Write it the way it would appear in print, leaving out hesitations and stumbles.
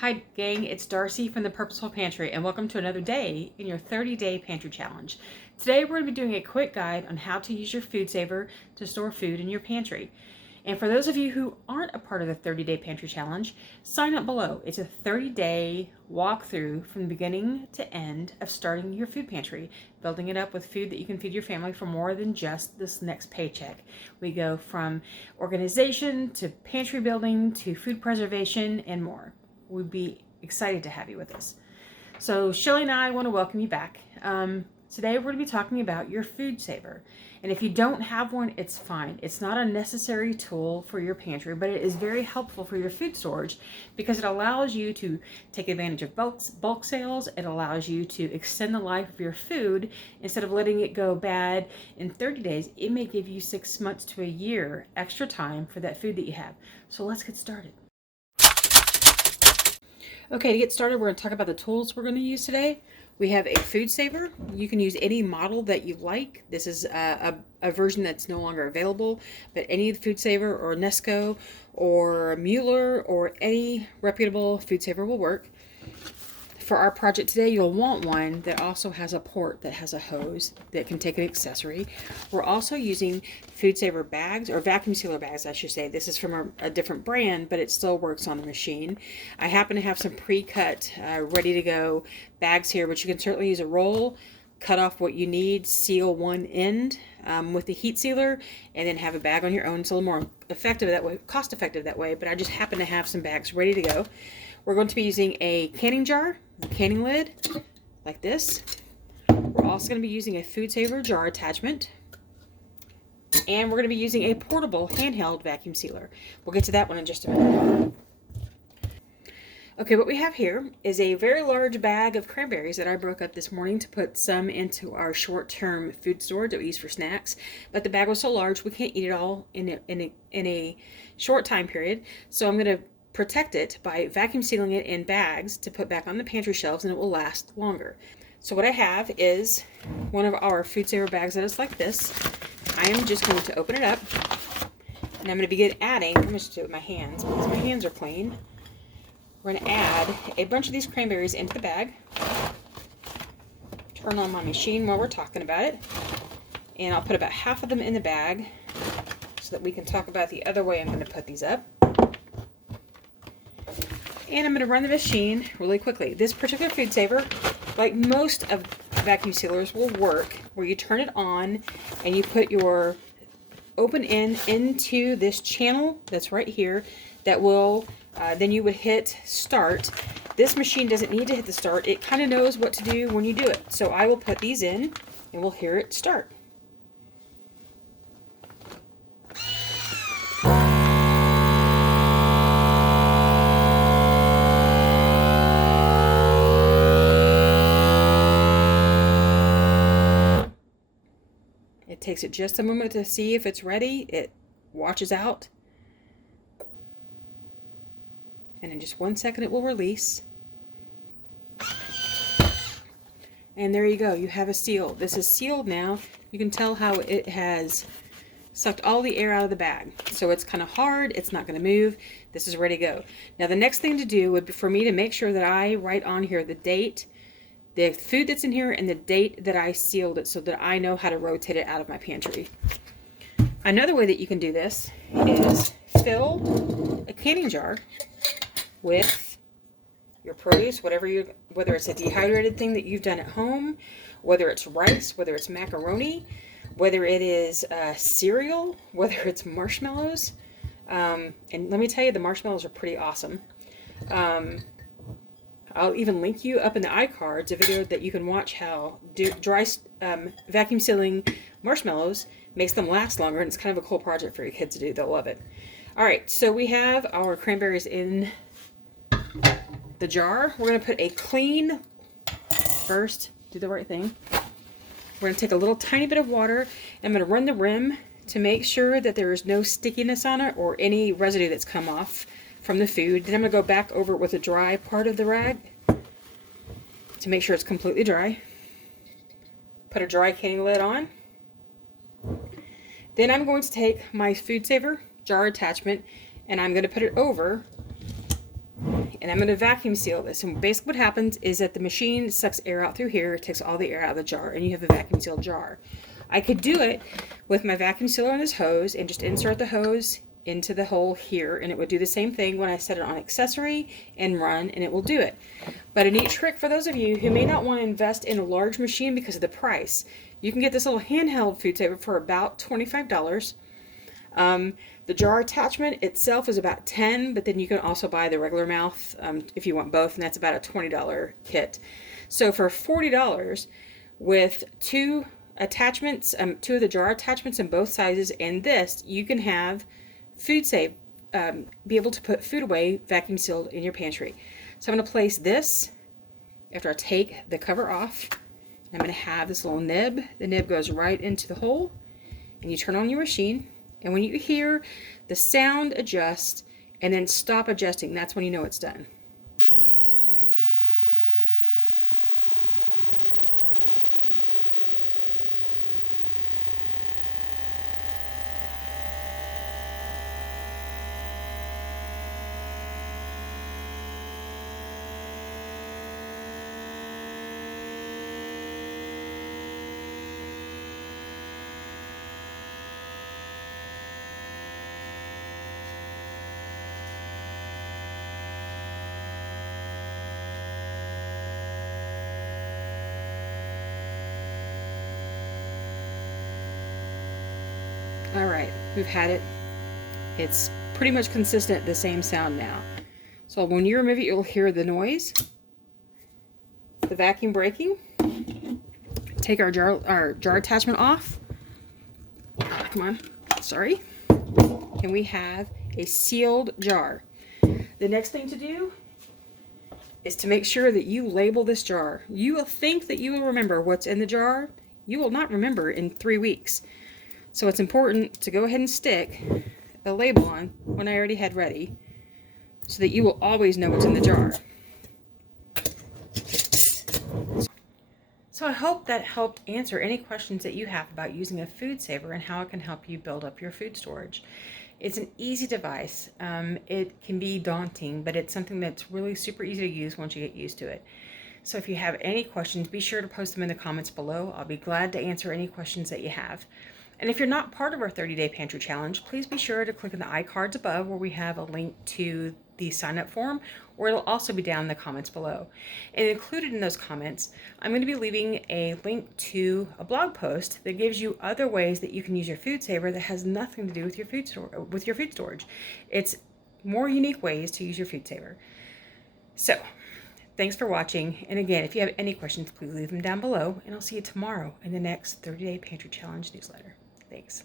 Hi gang, it's Darcy from the Purposeful Pantry and welcome to another day in your 30-day pantry challenge. Today we're going to be doing a quick guide on how to use your Foodsaver to store food in your pantry. And for those of you who aren't a part of the 30-day pantry challenge, sign up below. It's a 30-day walkthrough from the beginning to end of starting your food pantry, building it up with food that you can feed your family for more than just this next paycheck. We go from organization to pantry building to food preservation and more. We'd be excited to have you with us. So Shelly and I want to welcome you back. Today we're going to be talking about your Foodsaver. And if you don't have one, it's fine. It's not a necessary tool for your pantry, but it is very helpful for your food storage because it allows you to take advantage of bulk sales. It allows you to extend the life of your food. Instead of letting it go bad in 30 days, it may give you 6 months to a year extra time for that food that you have. So let's get started. Okay, to get started, we're going to talk about the tools we're going to use today. We have a Foodsaver. You can use any model that you like. This is a version that's no longer available, but any Foodsaver or Nesco or Mueller or any reputable Foodsaver will work. For our project today, you'll want one that also has a port that has a hose that can take an accessory. We're also using Foodsaver bags, or vacuum sealer bags, I should say. This is from a different brand, but it still works on the machine. I happen to have some pre-cut, ready to go bags here, but you can certainly use a roll, cut off what you need, seal one end with the heat sealer, and then have a bag on your own. It's a little more effective that way, cost effective that way, but I just happen to have some bags ready to go. We're going to be using a canning jar, a canning lid, like this. We're also going to be using a Foodsaver jar attachment. And we're going to be using a portable handheld vacuum sealer. We'll get to that one in just a minute. Okay, what we have here is a very large bag of cranberries that I broke up this morning to put some into our short-term food storage that we use for snacks. But the bag was so large we can't eat it all in a short time period. So I'm going to protect it by vacuum sealing it in bags to put back on the pantry shelves, and it will last longer. So what I have is one of our Foodsaver bags that is like this. I am just going to open it up, and I'm going to begin adding, I'm going to do it with my hands because my hands are clean. We're going to add a bunch of these cranberries into the bag. Turn on my machine while we're talking about it, and I'll put about half of them in the bag so that we can talk about the other way I'm going to put these up. And I'm going to run the machine really quickly. This particular Foodsaver, like most of vacuum sealers, will work where you turn it on and you put your open end into this channel that's right here that will, then you would hit start. This machine doesn't need to hit the start. It kind of knows what to do when you do it. So I will put these in and we'll hear it start. It takes it just a moment to see if it's ready. It watches out. And in just 1 second it will release. And there you go. You have a seal. This is sealed now. You can tell how it has sucked all the air out of the bag. So it's kind of hard. It's not going to move. This is ready to go. Now the next thing to do would be for me to make sure that I write on here the date, the food that's in here, and the date that I sealed it so that I know how to rotate it out of my pantry. Another way that you can do this is fill a canning jar with your produce, whether it's a dehydrated thing that you've done at home, whether it's rice, whether it's macaroni, whether it is cereal, whether it's marshmallows. And let me tell you, the marshmallows are pretty awesome. I'll even link you up in the iCards a video that you can watch how dry vacuum sealing marshmallows makes them last longer, and it's kind of a cool project for your kids to do. They'll love it. All right, so we have our cranberries in the jar. We're going to put a clean, first, do the right thing. We're going to take a little tiny bit of water, and I'm going to run the rim to make sure that there is no stickiness on it or any residue that's come off from the food. Then I'm going to go back over it with a dry part of the rag to make sure it's completely dry. Put a dry canning lid on. Then I'm going to take my Foodsaver jar attachment and I'm going to put it over and I'm going to vacuum seal this. And basically what happens is that the machine sucks air out through here, it takes all the air out of the jar, and you have a vacuum sealed jar. I could do it with my vacuum sealer on this hose and just insert the hose into the hole here, and it would do the same thing when I set it on accessory and run, and it will do it. But a neat trick for those of you who may not want to invest in a large machine because of the price, you can get this little handheld Foodsaver for about $25. The jar attachment itself is about $10, but then you can also buy the regular mouth if you want both, and that's about a $20 kit. So for $40 with two attachments, two of the jar attachments in both sizes, and this, you can have Foodsaver, be able to put food away vacuum sealed in your pantry. So I'm going to place this after I take the cover off. I'm going to have this little nib. The nib goes right into the hole, and you turn on your machine. And when you hear the sound adjust and then stop adjusting, that's when you know it's done. All right, we've had it. It's pretty much consistent, the same sound now. So when you remove it, you'll hear the noise, the vacuum breaking. Take our jar attachment off. Come on, sorry. And we have a sealed jar. The next thing to do is to make sure that you label this jar. You will think that you will remember what's in the jar. You will not remember in 3 weeks. So it's important to go ahead and stick a label on when I already had ready, so that you will always know what's in the jar. So I hope that helped answer any questions that you have about using a Foodsaver and how it can help you build up your food storage. It's an easy device. It can be daunting, but it's something that's really super easy to use once you get used to it. So if you have any questions, be sure to post them in the comments below. I'll be glad to answer any questions that you have. And if you're not part of our 30-day pantry challenge, please be sure to click on the iCards above where we have a link to the sign-up form, or it'll also be down in the comments below. And included in those comments, I'm going to be leaving a link to a blog post that gives you other ways that you can use your Foodsaver that has nothing to do with your food storage. It's more unique ways to use your Foodsaver. So, thanks for watching. And again, if you have any questions, please leave them down below, and I'll see you tomorrow in the next 30-day pantry challenge newsletter. Thanks.